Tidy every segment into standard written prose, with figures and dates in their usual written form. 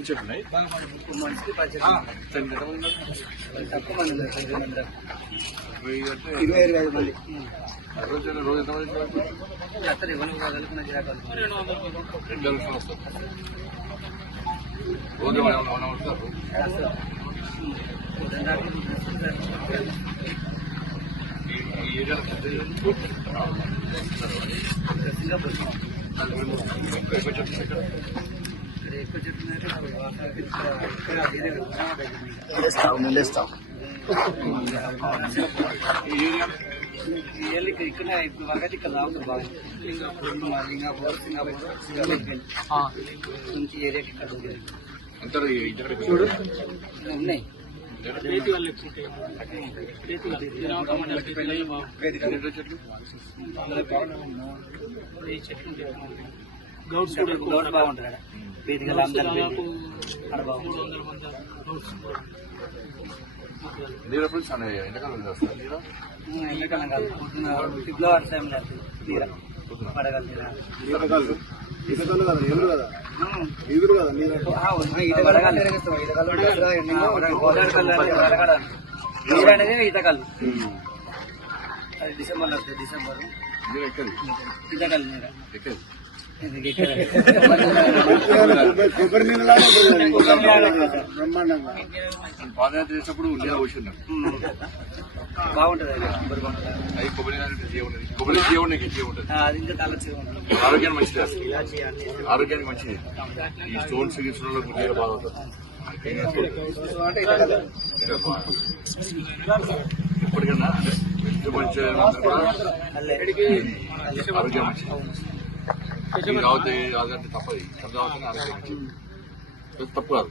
ఎన్ని చెట్లు ఉన్నాయి? మనిషికి 10 తక్కువ మంది ఉన్నారు. 20-25 మంది. రోజు ఎంతమంది అత్తలు ఎవరు కలుపుకున్న గిరాకాలు 2 లక్షలు వస్తారు. రోజు ఏమైనా వస్తారు? ఈ ఏరియాలో సింగపూర్ ఎక్కువ చెట్లు ఎక్కువ చెట్లు ఇక్కడ వరకటి ఇక్కడ రావుతుంది బాగా సింగపూర్ నుంచి ఏరియాకి ఇక్కడ అంటారు ఉన్నాయి. గౌడ్ బాగుంటుంది వేదికలు అందరూ నీరు ఎప్పుడు ఎండాకాలం వస్తారు. ఎండాకాలం కాదు ఫిబ్రవరి టైంలో తీరా పడగలు నీరు అనేది ఈతకల్లు అది డిసెంబర్లో వస్తుంది. డిసెంబర్ ఈతకల్లు నీరు పాదయాత్ర చేసినప్పుడు నీరు వచ్చింది బాగుంటది. అది కొబ్బరి ఉంటుంది. ఆరోగ్యానికి మంచిది. ఆరోగ్యానికి మంచిది. ఈ స్టోన్స్ గీసులో నీరు బాగా ఎప్పటికన్నా మంచి ఆరోగ్యం మంచిది. తాగితే అదంటే తప్పది. తాగితే ఆరోగ్యం మంచిది. తప్పు కాదు.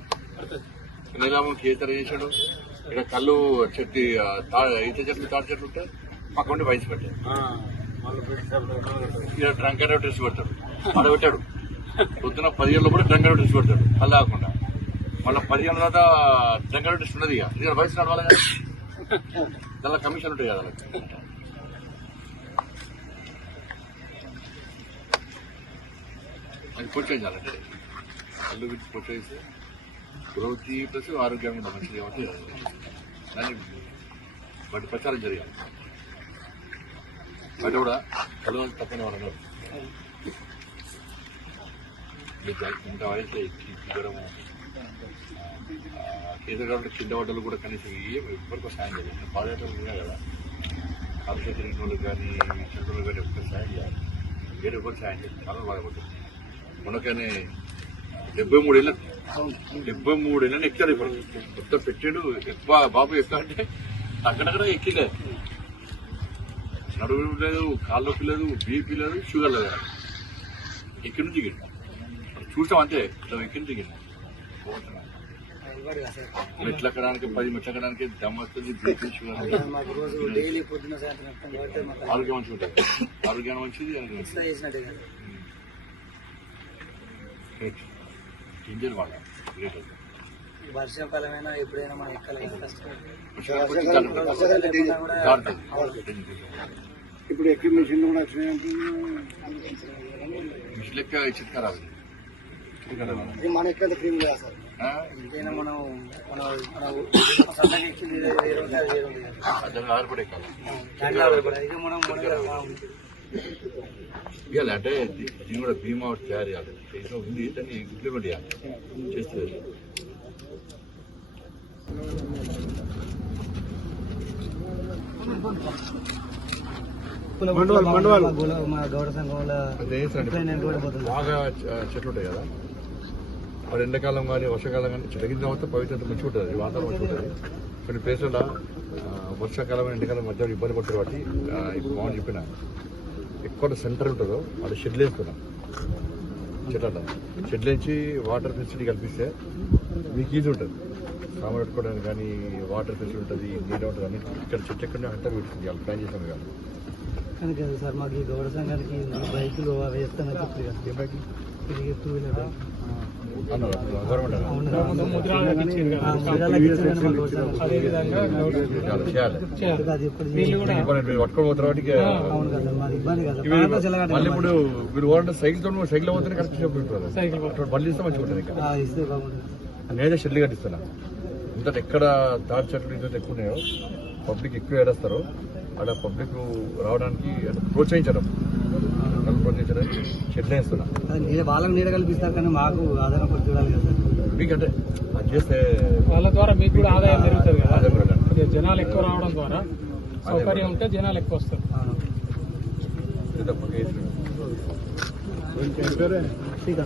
నెలామం కేతర చేశాడు. ఇక్కడ కళ్ళు చెట్టు ఈత చెట్లు తాటి చెట్లు ఉంటాయి. పక్క ఉండి వయసు పెట్టాడు. ఇక్కడ డ్రంక్ అండ్ డ్రెస్ పెడతాడు. ఆడ పెట్టాడు. పొద్దున 10 ఏళ్ళు కూడా డ్రంక్ అండ్ డ్రెస్ పెడతాడు. కళ్ళు కాకుండా మళ్ళీ 10 ఏళ్ళ తర్వాత డ్రంక్ అండ్ డ్రెస్ ఉన్నది. ఇక వయసు నడవాలి కదా. దానిలో కమిషన్ ఉంటాయి కదా. అది ప్రోత్సహించాలంటే కళ్ళు విడిచి ప్రోత్సహిస్తే గ్రోత్ ప్లస్ ఆరోగ్యంగా మంచిది కాబట్టి దాన్ని వాటి ప్రచారం జరిగాలి. బయట కూడా కళ్ళు తప్పని వాళ్ళు అన్నారు. ఇంత వయసు జ్వరము కేంద్ర కింద పడ్డలు కూడా కనీసం ఎవరికో సాయం చేయాలి. పాదయాత్రలు ఉన్నాయి కదా. కాలుష్య తిరిగిన వాళ్ళకి కానీ చదువులు కానీ ఎవరికి సాయం చేయాలి. వేరే ఎవరు సాయం చేయాలి. చాలా బాధపడుతుంది. మనకనే 73 ఏళ్ళని ఎక్కాడు. ఇప్పుడు మొత్తం పెట్టాడు. ఎక్కువ బాబు ఎక్కువ అంటే అక్కడక్కడ ఎక్కిలే. నడువు లేదు, కాళ్ళు నొప్పి లేదు, బీపీ లేదు, షుగర్ లేదు. ఎక్కడి నుంచి దిగిండు చూసాం అంతే. ఎక్కడి నుంచి దిగిండు మెట్లు ఎక్కడానికి 10 మెట్లు ఎక్కడానికి దమ్ వస్తుంది. బీపీ షుగర్ ఆరోగ్యం మంచిగా ఉంటుంది. ఆరోగ్యాన్ని మంచిది. ఇంజన్ వాళ్ళ వర్షాకాలమైనా ఎప్పుడైనా మనం ఎక్కాలి. ఇప్పుడు ఎక్కి మిషన్ కూడా మిషన్ లెక్క చిట్కా రాదు. మన ఎక్కడ క్రీమ్ లేదా సార్? ఎంతైనా మనం సన్నగా ఎక్కింది ఆరుపడే కాదు. ఇక మనం ఇవ్వాలి. అంటే దీన్ని కూడా బీమా తయారు చేయాలి. ఉంది దాన్ని ఇంప్లిమెంట్ చేయాలి. చేస్తుంది. మా గౌడ సంఘంలో బాగా చెట్లు ఉంటాయి కదా. మరి ఎండాకాలం కానీ వర్షాకాలం కానీ చెట్ల తర్వాత పవిత్రత మంచిగా ఉంటుంది. వాతావరణం మంచిగా ఉంటుంది. కొన్ని ప్లేసుల్లో వర్షాకాలం ఎండాకాలం మధ్య ఇబ్బంది పడుతుంది. కాబట్టి ఇప్పుడు మామూలు చెప్పిన ఎక్కువ సెంటర్ ఉంటుందో అది షెడ్లు వేస్తున్నాం. షెడ్లు వేసి వాటర్ ఫెసిలిటీ కల్పిస్తే మీకు ఈజీ ఉంటుంది. సామాన్ పెట్టుకోవడానికి కానీ వాటర్ ఫెసిలిటీ ఉంటుంది, నీరు ఉంటుంది. అన్ని ఇక్కడ చెట్టు ఎక్కడ అంటే పెట్టుకుంది. వాళ్ళు ప్లాన్ చేసాం కదా. కానీ కాదు సార్ మాకు ఈ గౌడ సంఘానికి బైకులు అవి చెప్తాను ఇది 2 వీలర్ మళ్ళీ ఇప్పుడు మీరు ఓడంటే సైకిల్ పోతే కరెక్ట్ చెప్తుంటారు బండి ఇస్తే మంచిగా ఉంటుంది ఇస్తే బాగుంటుంది. నేనే షెడ్లు కట్టిస్తున్నా ఇంత ఎక్కడ తాటి చెట్లు ఇంత ఎక్కువ ఉన్నాయో పబ్లిక్ ఎక్కువ ఏడేస్తారు అక్కడ పబ్లిక్ రావడానికి ప్రోత్సహించడం షెడ్లు వేస్తున్నా వాళ్ళకి నీడ కల్పిస్తారు కానీ మాకు ఆధారం పడి చూడాలి కదా మీకు అంటే అది చేస్తే వాళ్ళ ద్వారా మీకు కూడా ఆదాయం పెరుగుతుంది కదా, జనాలు ఎక్కువ రావడం ద్వారా సౌకర్యం ఉంటే జనాలు ఎక్కువ వస్తారు. ఠీక్